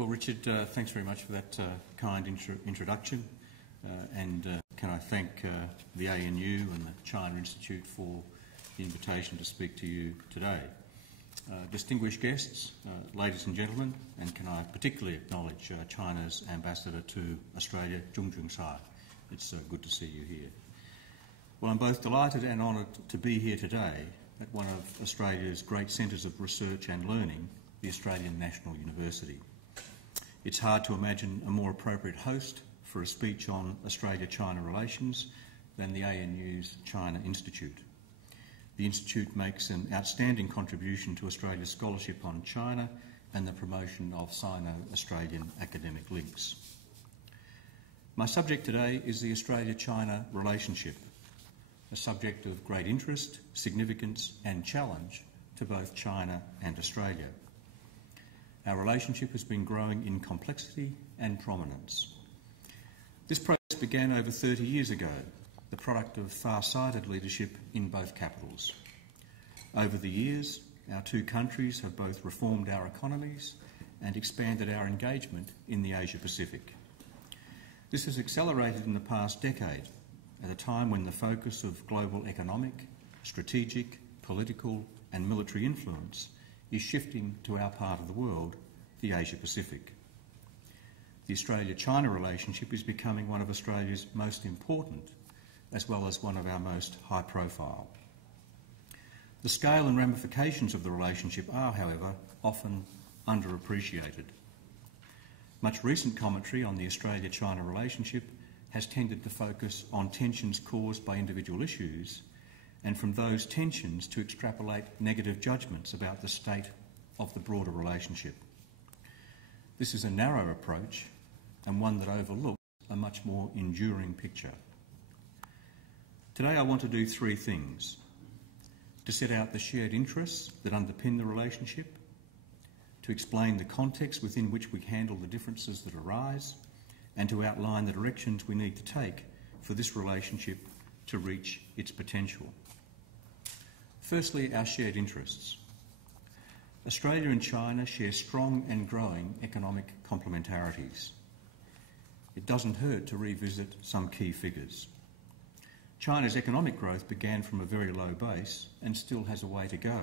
Well, Richard, thanks very much for that kind introduction. Can I thank the ANU and the China Institute for the invitation to speak to you today. Distinguished guests, ladies and gentlemen, and can I particularly acknowledge China's Ambassador to Australia, Zhong Sai. It's good to see you here. Well, I'm both delighted and honoured to be here today at one of Australia's great centres of research and learning, the Australian National University. It's hard to imagine a more appropriate host for a speech on Australia-China relations than the ANU's China Institute. The Institute makes an outstanding contribution to Australia's scholarship on China and the promotion of Sino-Australian academic links. My subject today is the Australia-China relationship, a subject of great interest, significance and challenge to both China and Australia. Our relationship has been growing in complexity and prominence. This process began over 30 years ago, the product of far-sighted leadership in both capitals. Over the years, our two countries have both reformed our economies and expanded our engagement in the Asia-Pacific. This has accelerated in the past decade, at a time when the focus of global economic, strategic, political and military influence is shifting to our part of the world, the Asia-Pacific. The Australia-China relationship is becoming one of Australia's most important, as well as one of our most high-profile. The scale and ramifications of the relationship are, however, often underappreciated. Much recent commentary on the Australia-China relationship has tended to focus on tensions caused by individual issues, and from those tensions to extrapolate negative judgments about the state of the broader relationship. This is a narrow approach and one that overlooks a much more enduring picture. Today I want to do three things: to set out the shared interests that underpin the relationship, to explain the context within which we handle the differences that arise, and to outline the directions we need to take for this relationship to reach its potential. Firstly, our shared interests. Australia and China share strong and growing economic complementarities. It doesn't hurt to revisit some key figures. China's economic growth began from a very low base and still has a way to go.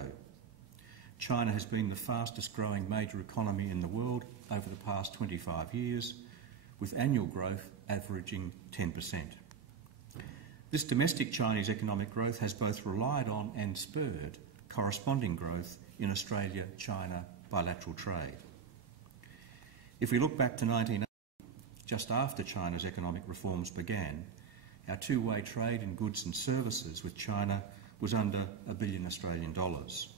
China has been the fastest growing major economy in the world over the past 25 years, with annual growth averaging 10%. This domestic Chinese economic growth has both relied on and spurred corresponding growth in Australia-China bilateral trade. If we look back to 1980, just after China's economic reforms began, our two-way trade in goods and services with China was under $1 billion Australian dollars,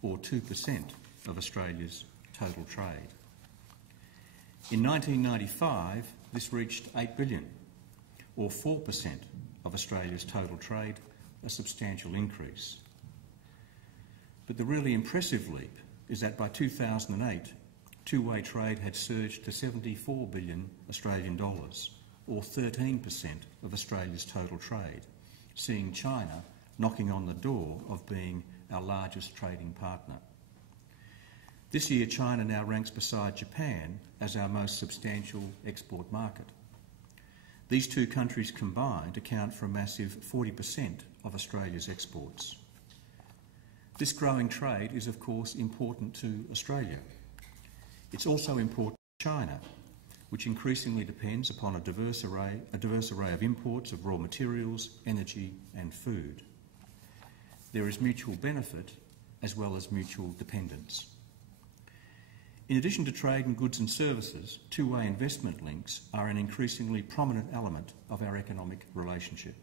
or 2% of Australia's total trade. In 1995, this reached $8 billion, or 4% of Australia's total trade, a substantial increase. But the really impressive leap is that by 2008, two-way trade had surged to $74 billion Australian dollars, or 13% of Australia's total trade, seeing China knocking on the door of being our largest trading partner. This year, China now ranks beside Japan as our most substantial export market. These two countries combined account for a massive 40% of Australia's exports. This growing trade is, of course, important to Australia. It's also important to China, which increasingly depends upon a diverse array of imports of raw materials, energy and food. There is mutual benefit as well as mutual dependence. In addition to trade in goods and services, two-way investment links are an increasingly prominent element of our economic relationship.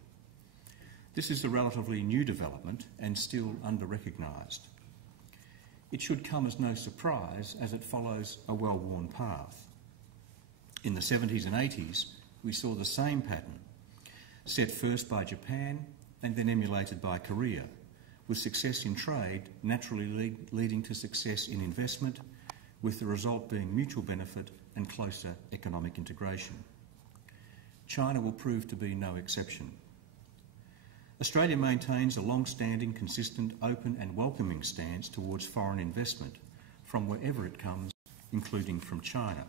This is a relatively new development and still under-recognised. It should come as no surprise as it follows a well-worn path. In the 70s and 80s, we saw the same pattern, set first by Japan and then emulated by Korea, with success in trade naturally leading to success in investment, with the result being mutual benefit and closer economic integration. China will prove to be no exception. Australia maintains a long-standing, consistent, open and welcoming stance towards foreign investment from wherever it comes, including from China.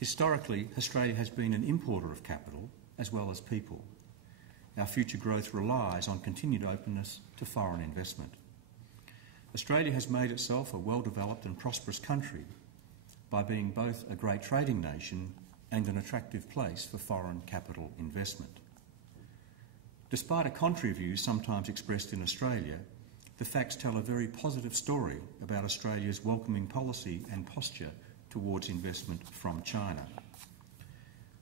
Historically, Australia has been an importer of capital as well as people. Our future growth relies on continued openness to foreign investment. Australia has made itself a well-developed and prosperous country by being both a great trading nation and an attractive place for foreign capital investment. Despite a contrary view sometimes expressed in Australia, the facts tell a very positive story about Australia's welcoming policy and posture towards investment from China.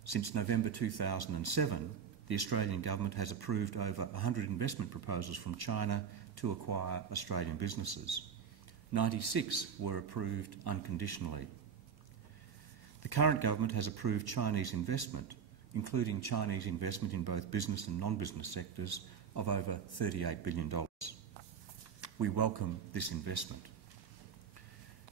Since November 2007, the Australian government has approved over 100 investment proposals from China to acquire Australian businesses. 96 were approved unconditionally. The current government has approved Chinese investment, including Chinese investment in both business and non-business sectors, of over $38 billion. We welcome this investment.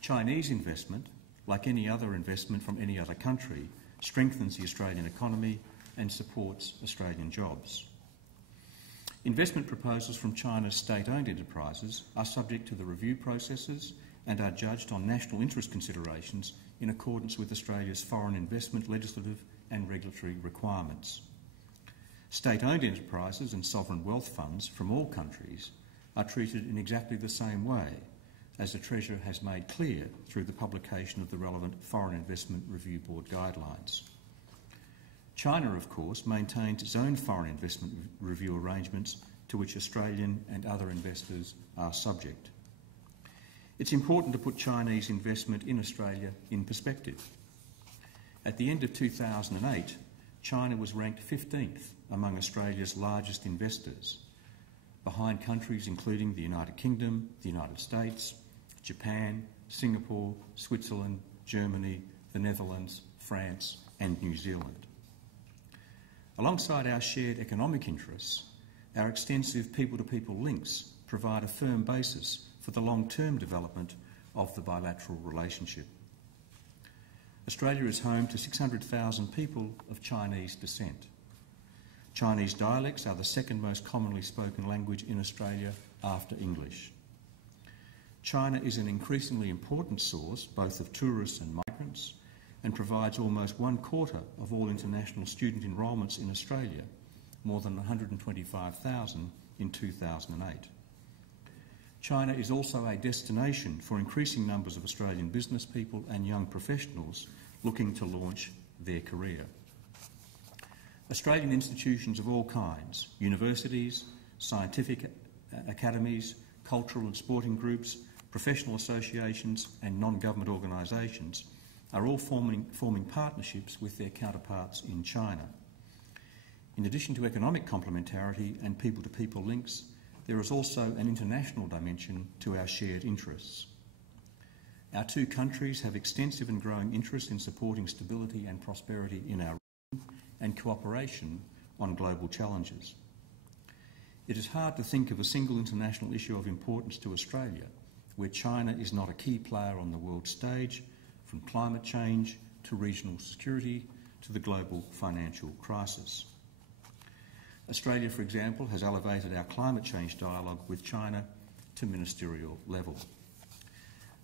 Chinese investment, like any other investment from any other country, strengthens the Australian economy and supports Australian jobs. Investment proposals from China's state-owned enterprises are subject to the review processes and are judged on national interest considerations in accordance with Australia's foreign investment legislative and regulatory requirements. State-owned enterprises and sovereign wealth funds from all countries are treated in exactly the same way, as the Treasurer has made clear through the publication of the relevant Foreign Investment Review Board guidelines. China, of course, maintains its own foreign investment review arrangements to which Australian and other investors are subject. It's important to put Chinese investment in Australia in perspective. At the end of 2008, China was ranked 15th among Australia's largest investors, behind countries including the United Kingdom, the United States, Japan, Singapore, Switzerland, Germany, the Netherlands, France and New Zealand. Alongside our shared economic interests, our extensive people-to-people links provide a firm basis for the long-term development of the bilateral relationship. Australia is home to 600,000 people of Chinese descent. Chinese dialects are the second most commonly spoken language in Australia after English. China is an increasingly important source both of tourists and migrants and provides almost 1/4 of all international student enrolments in Australia, more than 125,000 in 2008. China is also a destination for increasing numbers of Australian business people and young professionals looking to launch their career. Australian institutions of all kinds, universities, scientific academies, cultural and sporting groups, professional associations and non-government organisations are all forming partnerships with their counterparts in China. In addition to economic complementarity and people-to-people links, there is also an international dimension to our shared interests. Our two countries have extensive and growing interest in supporting stability and prosperity in our region and cooperation on global challenges. It is hard to think of a single international issue of importance to Australia where China is not a key player on the world stage, from climate change to regional security to the global financial crisis. Australia, for example, has elevated our climate change dialogue with China to ministerial level.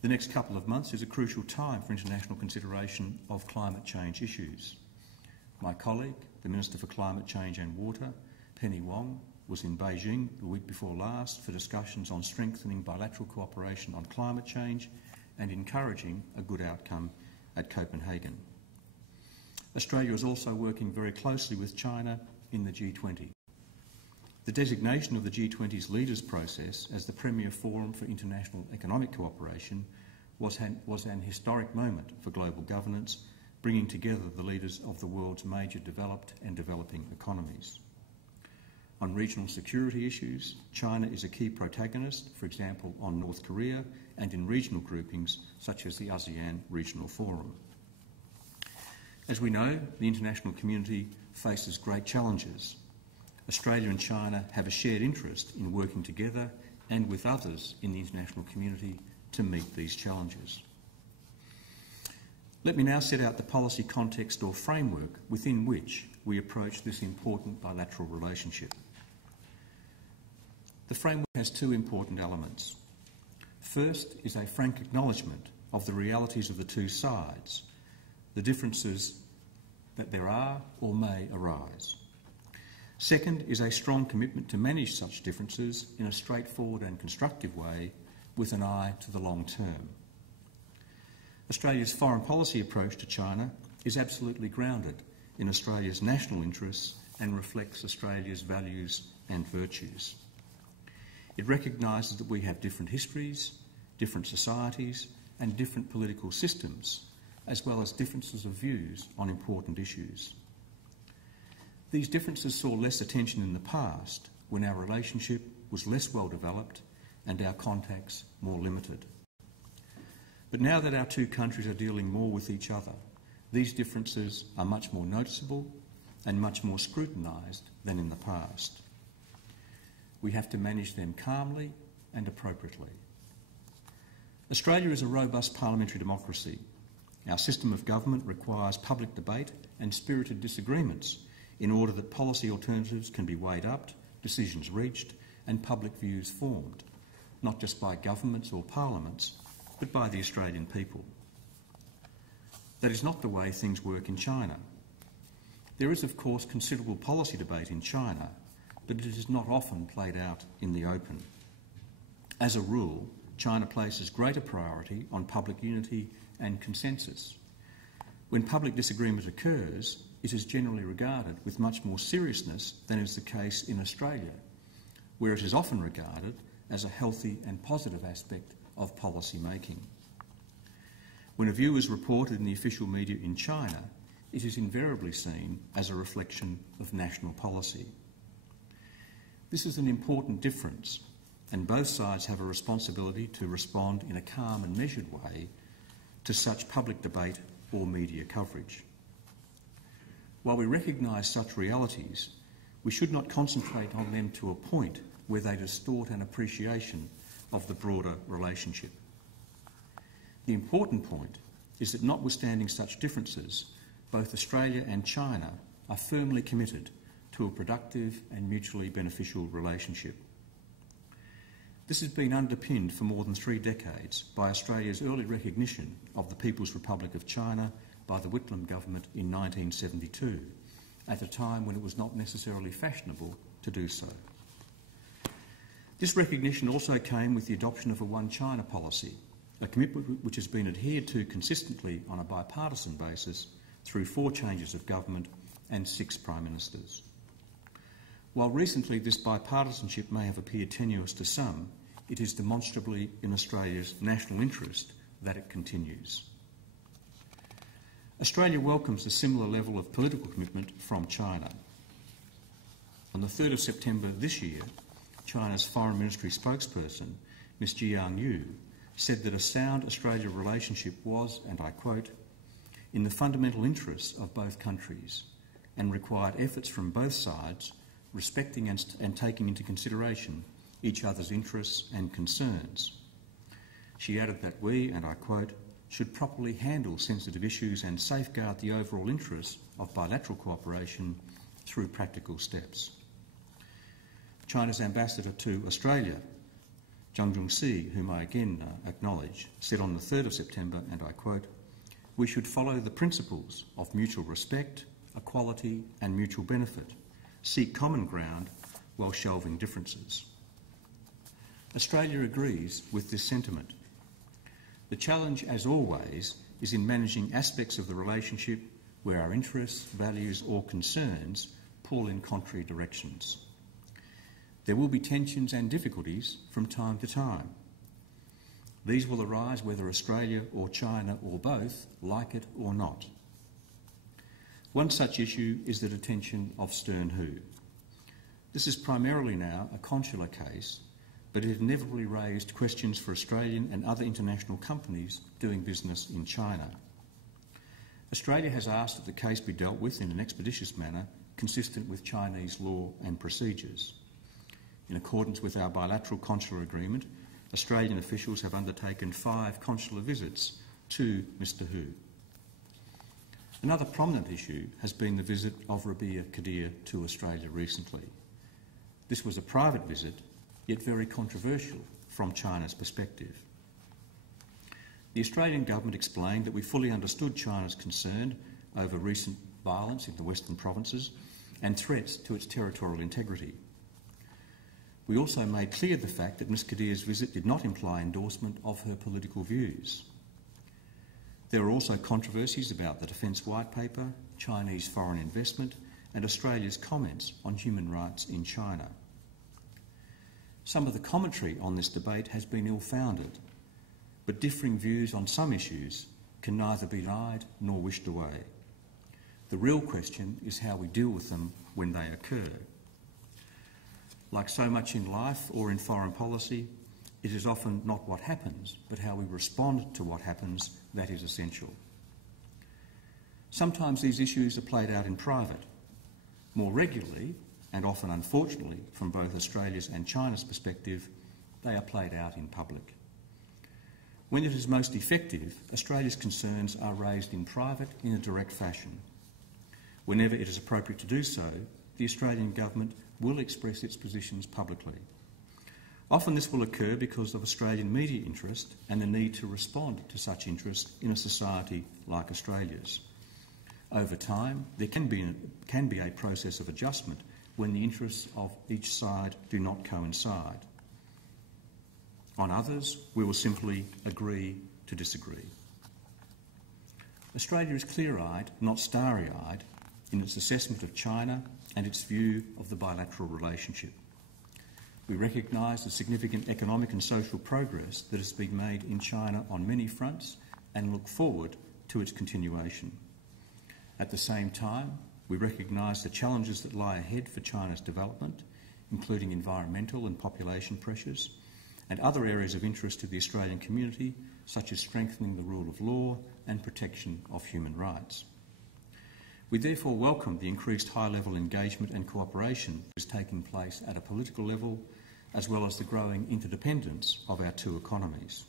The next couple of months is a crucial time for international consideration of climate change issues. My colleague, the Minister for Climate Change and Water, Penny Wong, was in Beijing the week before last for discussions on strengthening bilateral cooperation on climate change and encouraging a good outcome at Copenhagen. Australia is also working very closely with China in the G20. The designation of the G20's leaders process as the premier forum for international economic cooperation was an historic moment for global governance, bringing together the leaders of the world's major developed and developing economies. On regional security issues, China is a key protagonist, for example, on North Korea and in regional groupings such as the ASEAN Regional Forum. As we know, the international community faces great challenges. Australia and China have a shared interest in working together and with others in the international community to meet these challenges. Let me now set out the policy context or framework within which we approach this important bilateral relationship. The framework has two important elements. First is a frank acknowledgement of the realities of the two sides, the differences that there are or may arise. Second is a strong commitment to manage such differences in a straightforward and constructive way with an eye to the long term. Australia's foreign policy approach to China is absolutely grounded in Australia's national interests and reflects Australia's values and virtues. It recognises that we have different histories, different societies and different political systems, as well as differences of views on important issues. These differences saw less attention in the past when our relationship was less well developed and our contacts more limited. But now that our two countries are dealing more with each other, these differences are much more noticeable and much more scrutinised than in the past. We have to manage them calmly and appropriately. Australia is a robust parliamentary democracy. Our system of government requires public debate and spirited disagreements in order that policy alternatives can be weighed up, decisions reached and public views formed, not just by governments or parliaments, but by the Australian people. That is not the way things work in China. There is, of course, considerable policy debate in China, but it is not often played out in the open. As a rule, China places greater priority on public unity and consensus. When public disagreement occurs, it is generally regarded with much more seriousness than is the case in Australia, where it is often regarded as a healthy and positive aspect of policy making. When a view is reported in the official media in China, it is invariably seen as a reflection of national policy. This is an important difference, and both sides have a responsibility to respond in a calm and measured way to such public debate or media coverage. While we recognise such realities, we should not concentrate on them to a point where they distort an appreciation of the broader relationship. The important point is that notwithstanding such differences, both Australia and China are firmly committed to a productive and mutually beneficial relationship. This has been underpinned for more than 3 decades by Australia's early recognition of the People's Republic of China by the Whitlam government in 1972, at a time when it was not necessarily fashionable to do so. This recognition also came with the adoption of a One China policy, a commitment which has been adhered to consistently on a bipartisan basis through 4 changes of government and 6 prime ministers. While recently this bipartisanship may have appeared tenuous to some, it is demonstrably in Australia's national interest that it continues. Australia welcomes a similar level of political commitment from China. On the 3rd of September this year, China's Foreign Ministry spokesperson, Ms Jiang Yu, said that a sound Australia relationship was, and I quote, in the fundamental interests of both countries and required efforts from both sides respecting and taking into consideration each other's interests and concerns. She added that we, and I quote, should properly handle sensitive issues and safeguard the overall interests of bilateral cooperation through practical steps. China's ambassador to Australia, Zhang Zhongxi, whom I again acknowledge, said on the 3rd of September, and I quote, we should follow the principles of mutual respect, equality and mutual benefit, seek common ground while shelving differences. Australia agrees with this sentiment. The challenge, as always, is in managing aspects of the relationship where our interests, values or concerns pull in contrary directions. There will be tensions and difficulties from time to time. These will arise whether Australia or China or both like it or not. One such issue is the detention of Stern Hu. This is primarily now a consular case, but it inevitably raised questions for Australian and other international companies doing business in China. Australia has asked that the case be dealt with in an expeditious manner consistent with Chinese law and procedures. In accordance with our bilateral consular agreement, Australian officials have undertaken 5 consular visits to Mr Hu. Another prominent issue has been the visit of Rabia Kadir to Australia recently. This was a private visit, yet very controversial from China's perspective. The Australian government explained that we fully understood China's concern over recent violence in the Western provinces and threats to its territorial integrity. We also made clear the fact that Ms Kadir's visit did not imply endorsement of her political views. There are also controversies about the Defence White Paper, Chinese foreign investment and Australia's comments on human rights in China. Some of the commentary on this debate has been ill-founded, but differing views on some issues can neither be denied nor wished away. The real question is how we deal with them when they occur. Like so much in life or in foreign policy, it is often not what happens, but how we respond to what happens that is essential. Sometimes these issues are played out in private. More regularly, and often unfortunately from both Australia's and China's perspective, they are played out in public. When it is most effective, Australia's concerns are raised in private in a direct fashion. Whenever it is appropriate to do so, the Australian government will express its positions publicly. Often this will occur because of Australian media interest and the need to respond to such interest in a society like Australia's. Over time, there can be a process of adjustment when the interests of each side do not coincide. On others, we will simply agree to disagree. Australia is clear-eyed, not starry-eyed, in its assessment of China and its view of the bilateral relationship. We recognise the significant economic and social progress that has been made in China on many fronts and look forward to its continuation. At the same time, we recognise the challenges that lie ahead for China's development, including environmental and population pressures, and other areas of interest to the Australian community, such as strengthening the rule of law and protection of human rights. We therefore welcome the increased high-level engagement and cooperation that is taking place at a political level, as well as the growing interdependence of our two economies.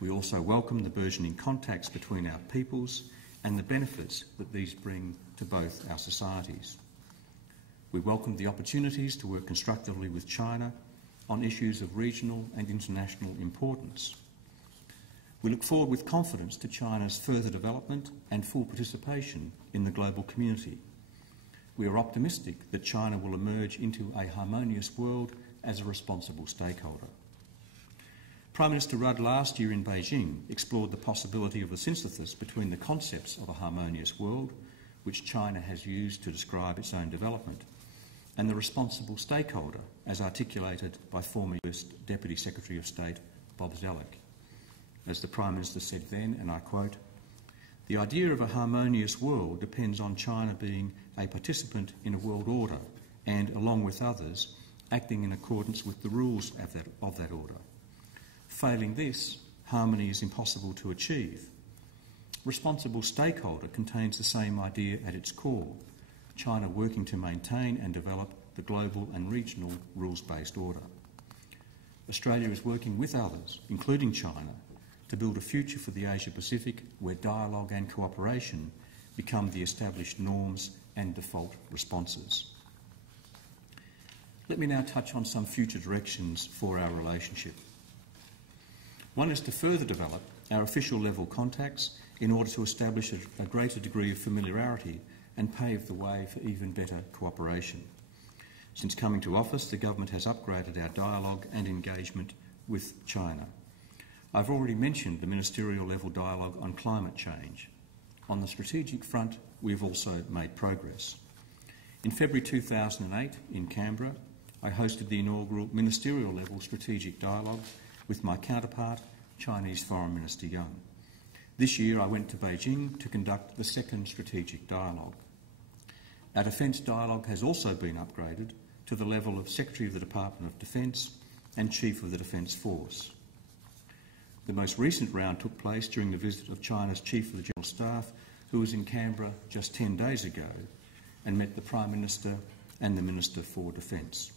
We also welcome the burgeoning contacts between our peoples and the benefits that these bring to both our societies. We welcome the opportunities to work constructively with China on issues of regional and international importance. We look forward with confidence to China's further development and full participation in the global community. We are optimistic that China will emerge into a harmonious world as a responsible stakeholder. Prime Minister Rudd last year in Beijing explored the possibility of a synthesis between the concepts of a harmonious world, which China has used to describe its own development, and the responsible stakeholder, as articulated by former US Deputy Secretary of State Bob Zoellick. As the Prime Minister said then, and I quote, "The idea of a harmonious world depends on China being a participant in a world order and, along with others, acting in accordance with the rules of that order. Failing this, harmony is impossible to achieve. Responsible stakeholder contains the same idea at its core, China working to maintain and develop the global and regional rules-based order. Australia is working with others, including China, to build a future for the Asia-Pacific where dialogue and cooperation become the established norms and default responses." Let me now touch on some future directions for our relationship. One is to further develop our official level contacts in order to establish a greater degree of familiarity and pave the way for even better cooperation. Since coming to office, the government has upgraded our dialogue and engagement with China. I've already mentioned the ministerial level dialogue on climate change. On the strategic front, we've also made progress. In February 2008, in Canberra, I hosted the inaugural ministerial level strategic dialogue with my counterpart, Chinese Foreign Minister Yang. This year I went to Beijing to conduct the second strategic dialogue. Our defence dialogue has also been upgraded to the level of Secretary of the Department of Defence and Chief of the Defence Force. The most recent round took place during the visit of China's Chief of the General Staff, who was in Canberra just 10 days ago and met the Prime Minister and the Minister for Defence.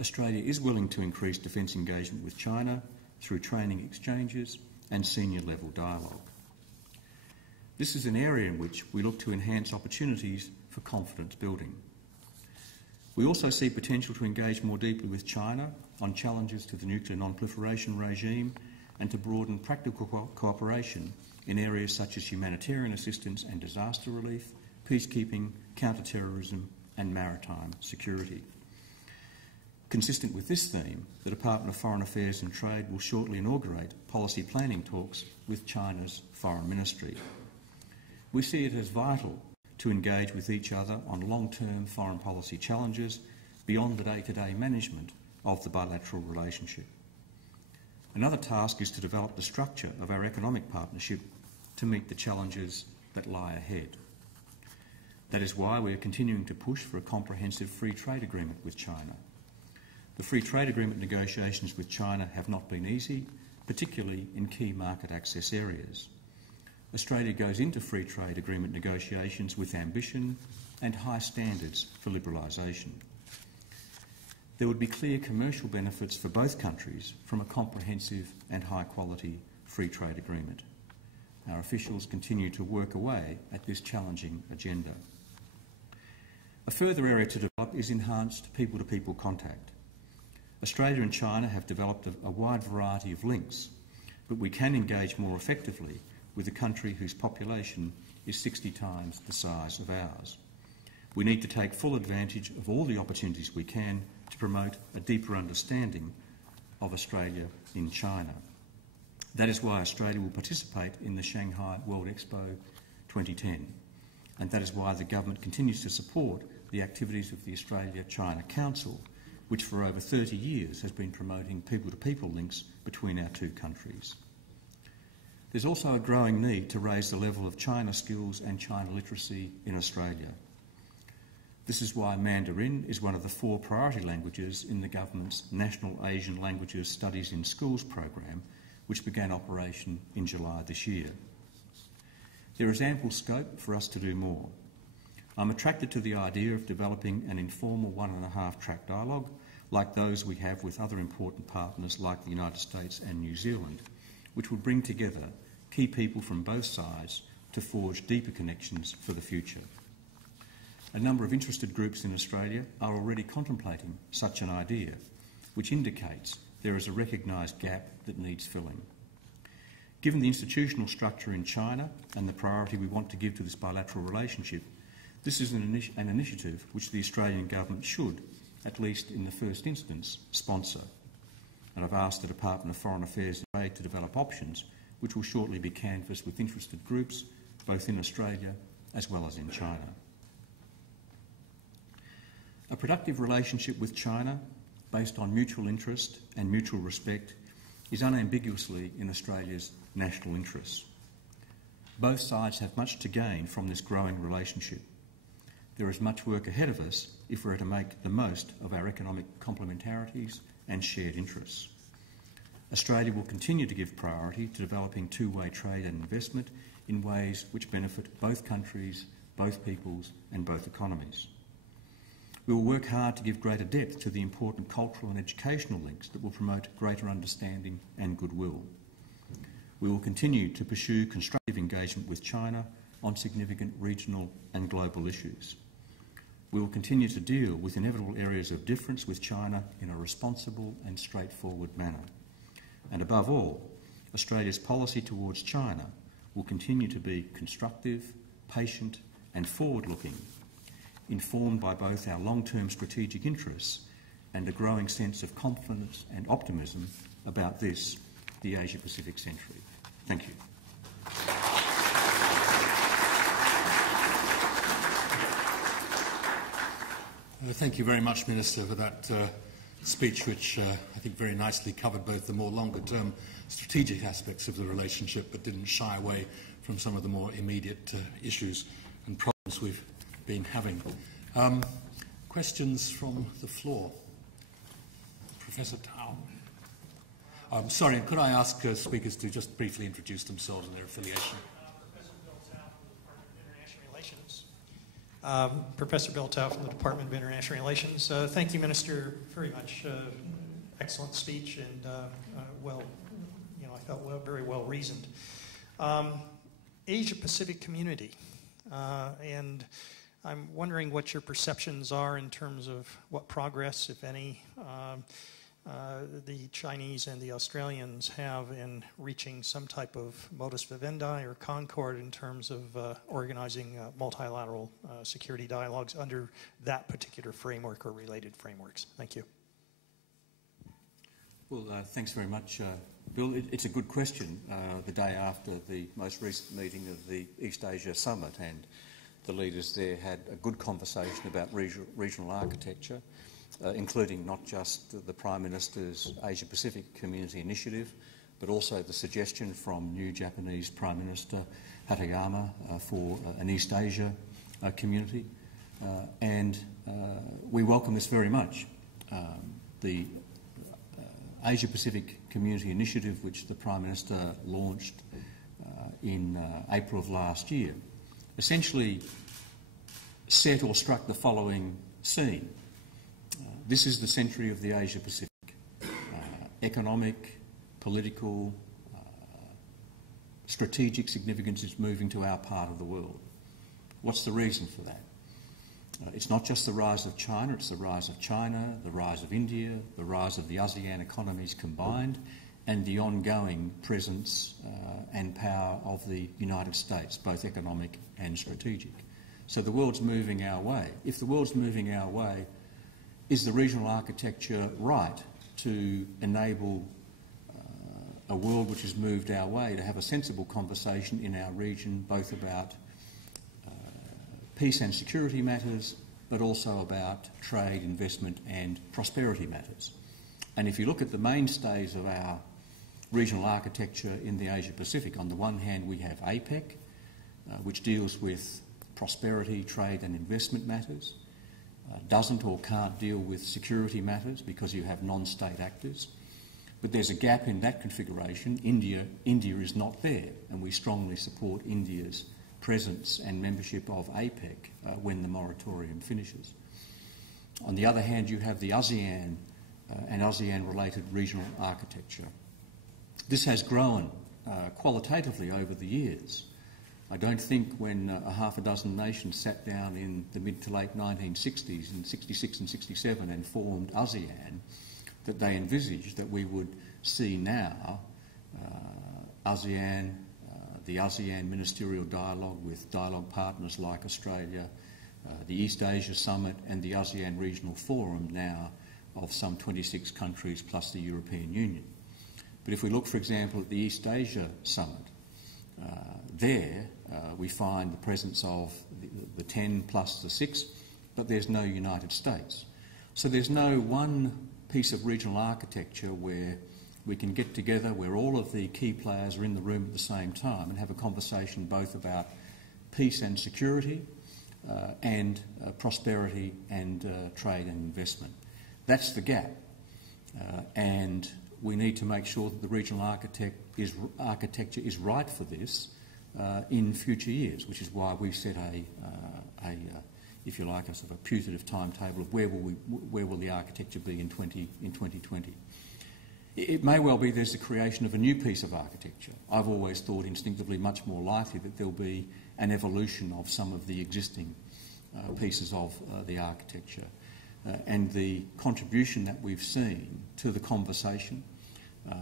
Australia is willing to increase defence engagement with China through training exchanges and senior level dialogue. This is an area in which we look to enhance opportunities for confidence building. We also see potential to engage more deeply with China on challenges to the nuclear non-proliferation regime and to broaden practical cooperation in areas such as humanitarian assistance and disaster relief, peacekeeping, counter-terrorism and maritime security. Consistent with this theme, the Department of Foreign Affairs and Trade will shortly inaugurate policy planning talks with China's Foreign Ministry. We see it as vital to engage with each other on long-term foreign policy challenges beyond the day-to-day management of the bilateral relationship. Another task is to develop the structure of our economic partnership to meet the challenges that lie ahead. That is why we are continuing to push for a comprehensive free trade agreement with China. The free trade agreement negotiations with China have not been easy, particularly in key market access areas. Australia goes into free trade agreement negotiations with ambition and high standards for liberalisation. There would be clear commercial benefits for both countries from a comprehensive and high-quality free trade agreement. Our officials continue to work away at this challenging agenda. A further area to develop is enhanced people-to-people contact. Australia and China have developed a wide variety of links, but we can engage more effectively with a country whose population is 60 times the size of ours. We need to take full advantage of all the opportunities we can to promote a deeper understanding of Australia in China. That is why Australia will participate in the Shanghai World Expo 2010, and that is why the government continues to support the activities of the Australia-China Council, which for over 30 years has been promoting people-to-people links between our two countries. There's also a growing need to raise the level of China skills and China literacy in Australia. This is why Mandarin is one of the 4 priority languages in the government's National Asian Languages Studies in Schools program, which began operation in July this year. There is ample scope for us to do more. I'm attracted to the idea of developing an informal 1.5-track dialogue like those we have with other important partners like the United States and New Zealand, which will bring together key people from both sides to forge deeper connections for the future. A number of interested groups in Australia are already contemplating such an idea, which indicates there is a recognised gap that needs filling. Given the institutional structure in China and the priority we want to give to this bilateral relationship, this is an initiative which the Australian government should, at least in the first instance, sponsor. And I've asked the Department of Foreign Affairs and Trade to develop options which will shortly be canvassed with interested groups, both in Australia as well as in China. A productive relationship with China, based on mutual interest and mutual respect, is unambiguously in Australia's national interests. Both sides have much to gain from this growing relationship. There is much work ahead of us if we are to make the most of our economic complementarities and shared interests. Australia will continue to give priority to developing two-way trade and investment in ways which benefit both countries, both peoples and both economies. We will work hard to give greater depth to the important cultural and educational links that will promote greater understanding and goodwill. We will continue to pursue constructive engagement with China on significant regional and global issues. We will continue to deal with inevitable areas of difference with China in a responsible and straightforward manner. And above all, Australia's policy towards China will continue to be constructive, patient and forward-looking, informed by both our long-term strategic interests and a growing sense of confidence and optimism about this, the Asia-Pacific century. Thank you. Thank you very much, Minister, for that speech, which I think very nicely covered both the more longer-term strategic aspects of the relationship, but didn't shy away from some of the more immediate issues and problems we've been having. Questions from the floor? Professor Tao. Sorry, could I ask speakers to just briefly introduce themselves and their affiliation? Professor Bill Tao from the Department of International Relations. Thank you, Minister, very much. Excellent speech, and I felt very well reasoned. Asia-Pacific community, and I'm wondering what your perceptions are in terms of what progress, if any, the Chinese and the Australians have in reaching some type of modus vivendi or concord in terms of organizing multilateral security dialogues under that particular framework or related frameworks? Thank you. Well, thanks very much, Bill. It's a good question the day after the most recent meeting of the East Asia Summit, and the leaders there had a good conversation about regional architecture, including not just the Prime Minister's Asia-Pacific Community Initiative, but also the suggestion from new Japanese Prime Minister Hatayama for an East Asia community. And we welcome this very much. The Asia-Pacific Community Initiative, which the Prime Minister launched in April of last year, essentially set or struck the following scene. This is the century of the Asia-Pacific. Economic, political, strategic significance is moving to our part of the world. What's the reason for that? It's not just the rise of China, it's the rise of China, the rise of India, the rise of the ASEAN economies combined, and the ongoing presence and power of the United States, both economic and strategic. So the world's moving our way. If the world's moving our way, is the regional architecture right to enable a world which has moved our way to have a sensible conversation in our region, both about peace and security matters, but also about trade, investment and prosperity matters? And if you look at the mainstays of our regional architecture in the Asia-Pacific, on the one hand we have APEC, which deals with prosperity, trade and investment matters, doesn't or can't deal with security matters because you have non-state actors. But there's a gap in that configuration. India is not there, and we strongly support India's presence and membership of APEC when the moratorium finishes. On the other hand, you have the ASEAN and ASEAN-related regional architecture. This has grown qualitatively over the years. I don't think when a half a dozen nations sat down in the mid to late 1960s, in 66 and 67, and formed ASEAN, that they envisaged that we would see now ASEAN, the ASEAN ministerial dialogue with dialogue partners like Australia, the East Asia Summit and the ASEAN Regional Forum now of some 26 countries plus the European Union. But if we look, for example, at the East Asia Summit, there we find the presence of the 10 plus the 6, but there's no United States. So there's no one piece of regional architecture where we can get together, where all of the key players are in the room at the same time and have a conversation both about peace and security and prosperity and trade and investment. That's the gap. And we need to make sure that the regional architecture is right for this in future years, which is why we've set if you like, a sort of a putative timetable of where will the architecture be in 2020. It may well be there's the creation of a new piece of architecture. I've always thought instinctively much more likely that there'll be an evolution of some of the existing pieces of the architecture. And the contribution that we've seen to the conversation,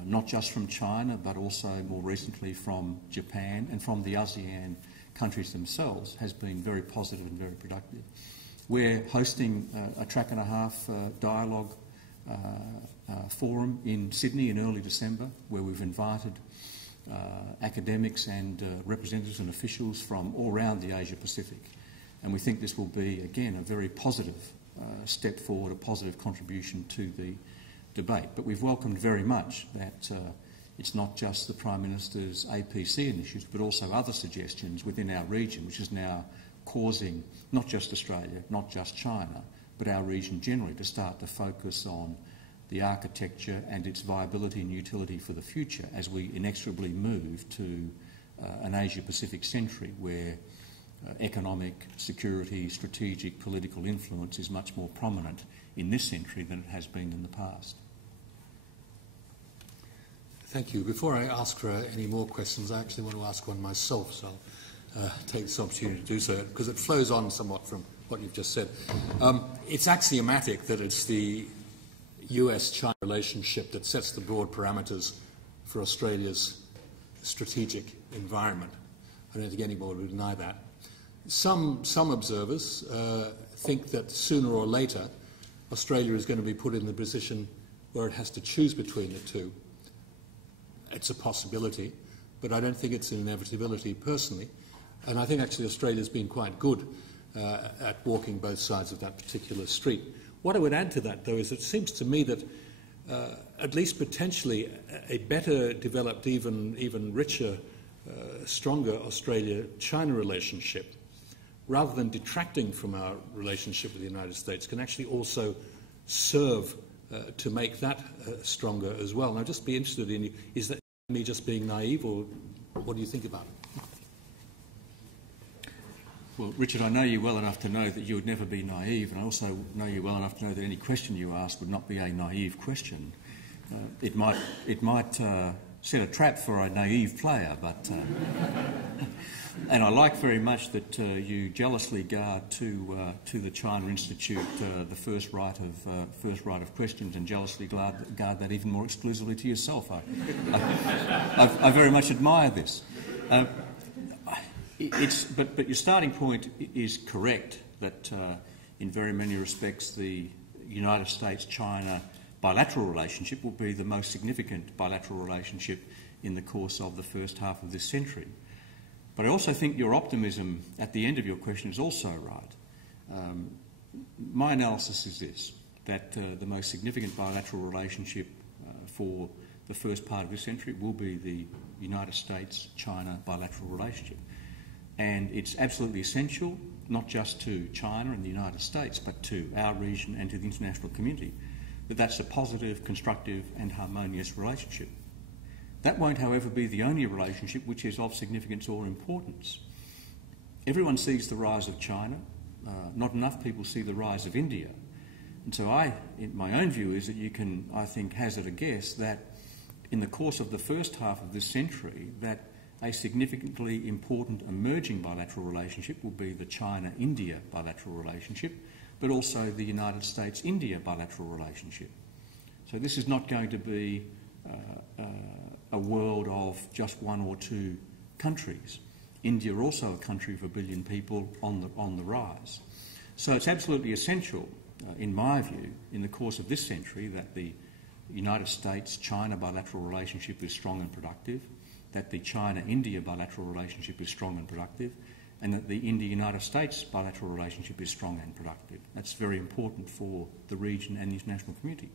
not just from China, but also more recently from Japan and from the ASEAN countries themselves, has been very positive and very productive. We're hosting a track-and-a-half dialogue forum in Sydney in early December, where we've invited academics and representatives and officials from all around the Asia-Pacific. And we think this will be, again, a very positive step forward, a positive contribution to the debate. But we've welcomed very much that it's not just the Prime Minister's APC initiatives, but also other suggestions within our region, which is now causing not just Australia, not just China, but our region generally to start to focus on the architecture and its viability and utility for the future as we inexorably move to an Asia-Pacific century where economic, security, strategic, political influence is much more prominent in this century than it has been in the past. Thank you. Before I ask for any more questions, I actually want to ask one myself, so I'll take this opportunity to do so, because it flows on somewhat from what you've just said. It's axiomatic that it's the US-China relationship that sets the broad parameters for Australia's strategic environment. I don't think anybody would deny that. Some observers think that sooner or later Australia is going to be put in the position where it has to choose between the two. It's a possibility, but I don't think it's an inevitability personally. And I think actually Australia's been quite good at walking both sides of that particular street. What I would add to that, though, is it seems to me that at least potentially a better developed, even richer, stronger Australia-China relationship, rather than detracting from our relationship with the United States, can actually also serve to make that stronger as well. And I'd just be interested in, is that me just being naive, or what do you think about it? Well, Richard, I know you well enough to know that you would never be naive, and I also know you well enough to know that any question you ask would not be a naive question. It might set a trap for a naive player, but and I like very much that you jealously guard to the China Institute the first right of questions, and jealously guard that even more exclusively to yourself. I very much admire this. But your starting point is correct that in very many respects the United States-China bilateral relationship will be the most significant bilateral relationship in the course of the first half of this century. But I also think your optimism at the end of your question is also right. My analysis is this, that the most significant bilateral relationship for the first part of this century will be the United States-China bilateral relationship. And it's absolutely essential, not just to China and the United States, but to our region and to the international community, that that's a positive, constructive and harmonious relationship. That won't, however, be the only relationship which is of significance or importance. Everyone sees the rise of China. Not enough people see the rise of India. And so my own view is that you can, I think, hazard a guess that in the course of the first half of this century, that a significantly important emerging bilateral relationship will be the China-India bilateral relationship, but also the United States-India bilateral relationship. So this is not going to be a world of just one or two countries. India also a country of 1 billion people on the rise. So it's absolutely essential, in my view, in the course of this century, that the United States-China bilateral relationship is strong and productive, that the China-India bilateral relationship is strong and productive, and that the India-United States bilateral relationship is strong and productive. That's very important for the region and the international community.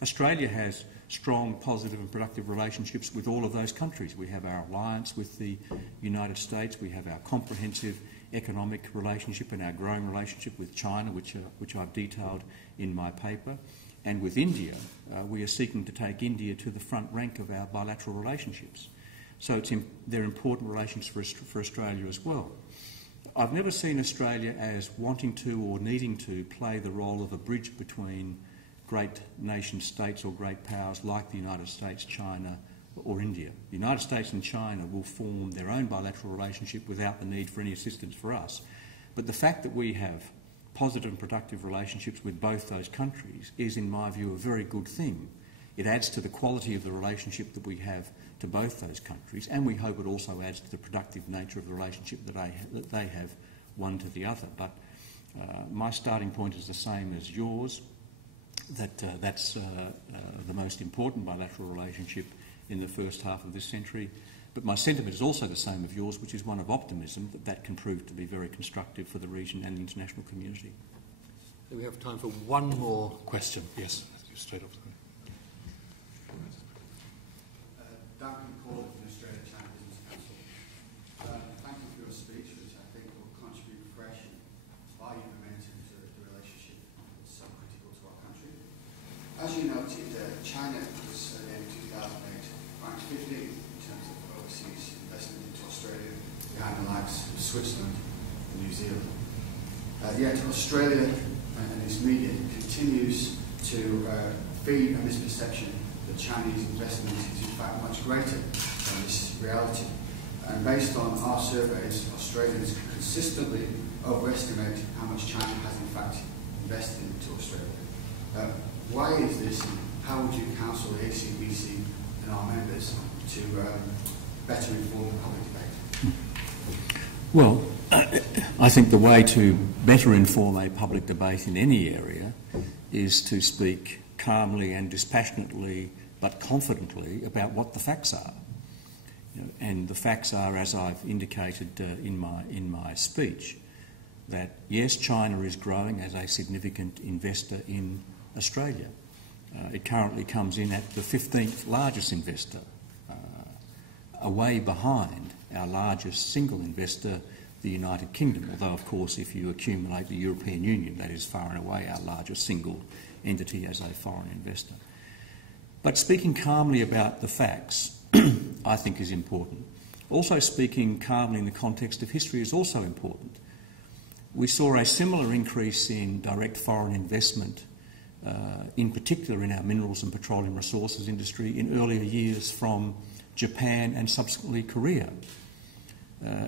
Australia has strong, positive and productive relationships with all of those countries. We have our alliance with the United States, we have our comprehensive economic relationship and our growing relationship with China, which I've detailed in my paper. And with India, we are seeking to take India to the front rank of our bilateral relationships. So they're important relations for Australia as well. I've never seen Australia as wanting to or needing to play the role of a bridge between great nation states or great powers like the United States, China or India. The United States and China will form their own bilateral relationship without the need for any assistance for us. But the fact that we have positive and productive relationships with both those countries is, in my view, a very good thing. It adds to the quality of the relationship that we have to both those countries, and we hope it also adds to the productive nature of the relationship that they have one to the other. But my starting point is the same as yours, that that's the most important bilateral relationship in the first half of this century. But my sentiment is also the same as yours, which is one of optimism, that can prove to be very constructive for the region and the international community. We have time for one more question. Yes, straight off. Duncan Call from the Australia-China Business Council. Thank you for your speech, which I think will contribute fresh and inspiring momentum to the relationship that's so critical to our country. As you noted, China was in 2008 ranked 15 in terms of overseas investment into Australia, behind the likes of Switzerland and New Zealand. Yet Australia and its media continues to feed a misperception that Chinese investment is in fact much greater than this reality. And based on our surveys, Australians consistently overestimate how much China has in fact invested into Australia. Why is this, and how would you counsel the HCBC and our members to better inform the public debate? Well, I think the way to better inform a public debate in any area is to speak calmly and dispassionately but confidently about what the facts are. And the facts are, as I've indicated in my speech, that yes, China is growing as a significant investor in Australia. It currently comes in at the 15th largest investor, away behind our largest single investor, the United Kingdom, although of course if you accumulate the European Union, that is far and away our largest single entity as a foreign investor. But speaking calmly about the facts, I think, is important. Also speaking calmly in the context of history is also important. We saw a similar increase in direct foreign investment, in particular in our minerals and petroleum resources industry, in earlier years from Japan and subsequently Korea.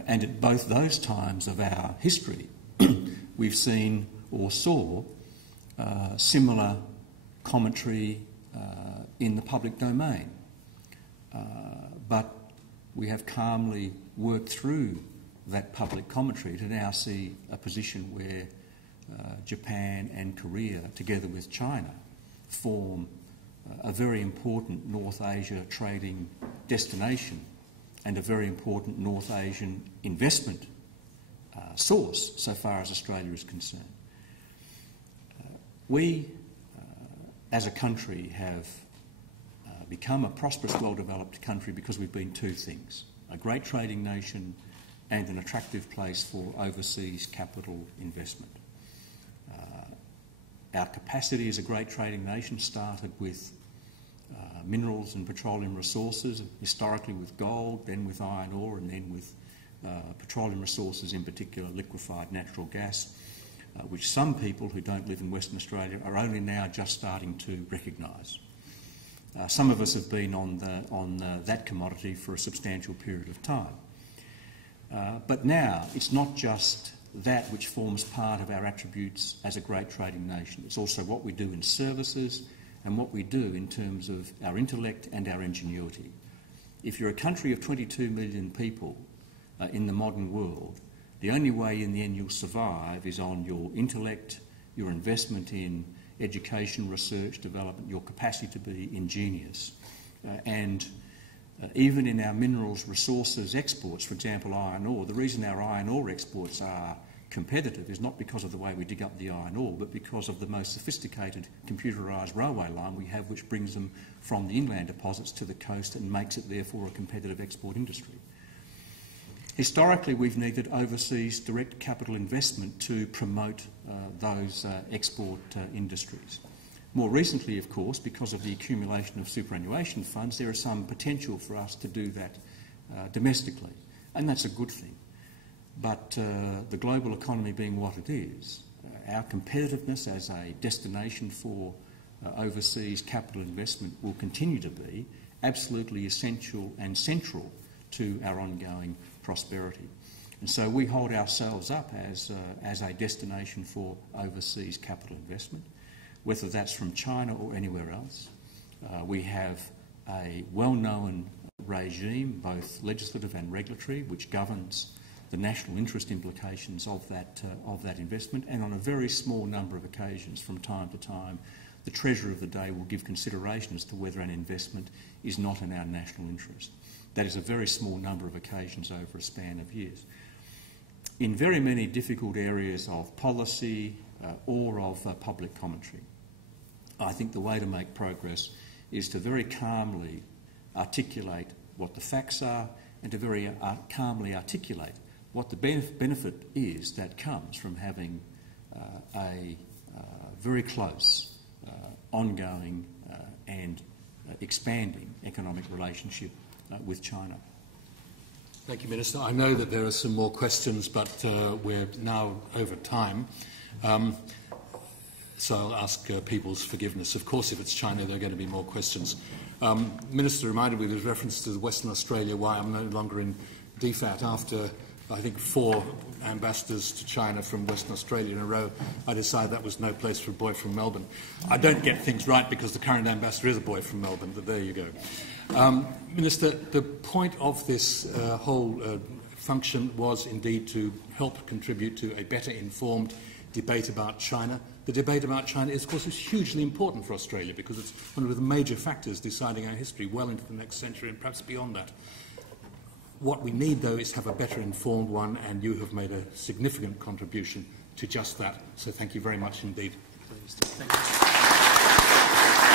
And at both those times of our history, we've seen or saw similar commentary in the public domain. But we have calmly worked through that public commentary to now see a position where Japan and Korea, together with China, form a very important North Asia trading destination and a very important North Asian investment source so far as Australia is concerned. We, as a country, have become a prosperous, well-developed country because we've been two things: a great trading nation and an attractive place for overseas capital investment. Our capacity as a great trading nation started with minerals and petroleum resources, historically with gold, then with iron ore, and then with petroleum resources, in particular liquefied natural gas, which some people who don't live in Western Australia are only now just starting to recognise. Some of us have been on that commodity for a substantial period of time. But now it's not just that which forms part of our attributes as a great trading nation. It's also what we do in services and what we do in terms of our intellect and our ingenuity. If you're a country of 22 million people in the modern world, the only way in the end you'll survive is on your intellect, your investment in education, research, development, your capacity to be ingenious. Even in our minerals resources exports, for example iron ore, the reason our iron ore exports are competitive is not because of the way we dig up the iron ore, but because of the most sophisticated computerised railway line we have, which brings them from the inland deposits to the coast and makes it therefore a competitive export industry. Historically, we've needed overseas direct capital investment to promote those export industries. More recently, of course, because of the accumulation of superannuation funds, there is some potential for us to do that domestically, and that's a good thing. But the global economy being what it is, our competitiveness as a destination for overseas capital investment will continue to be absolutely essential and central to our ongoing prosperity. And so we hold ourselves up as a destination for overseas capital investment, whether that's from China or anywhere else. We have a well-known regime, both legislative and regulatory, which governs the national interest implications of that investment, and on a very small number of occasions from time to time, the Treasurer of the day will give consideration as to whether an investment is not in our national interest. That is a very small number of occasions over a span of years. In very many difficult areas of policy or of public commentary, I think the way to make progress is to very calmly articulate what the facts are and to very calmly articulate what the benefit is that comes from having a very close, ongoing and expanding economic relationship with China. Thank you, Minister. I know that there are some more questions, but we're now over time. So I'll ask people's forgiveness. Of course, if it's China, there are going to be more questions. Minister reminded me with reference to Western Australia why I'm no longer in DFAT after I think 4 ambassadors to China from Western Australia in a row, I decided that was no place for a boy from Melbourne. I don't get things right because the current ambassador is a boy from Melbourne, but there you go. Minister, the point of this whole function was indeed to help contribute to a better informed debate about China. The debate about China, of course, is hugely important for Australia because it's one of the major factors deciding our history well into the next century and perhaps beyond that. What we need, though, is to have a better informed one, and you have made a significant contribution to just that. So thank you very much indeed. Thank you.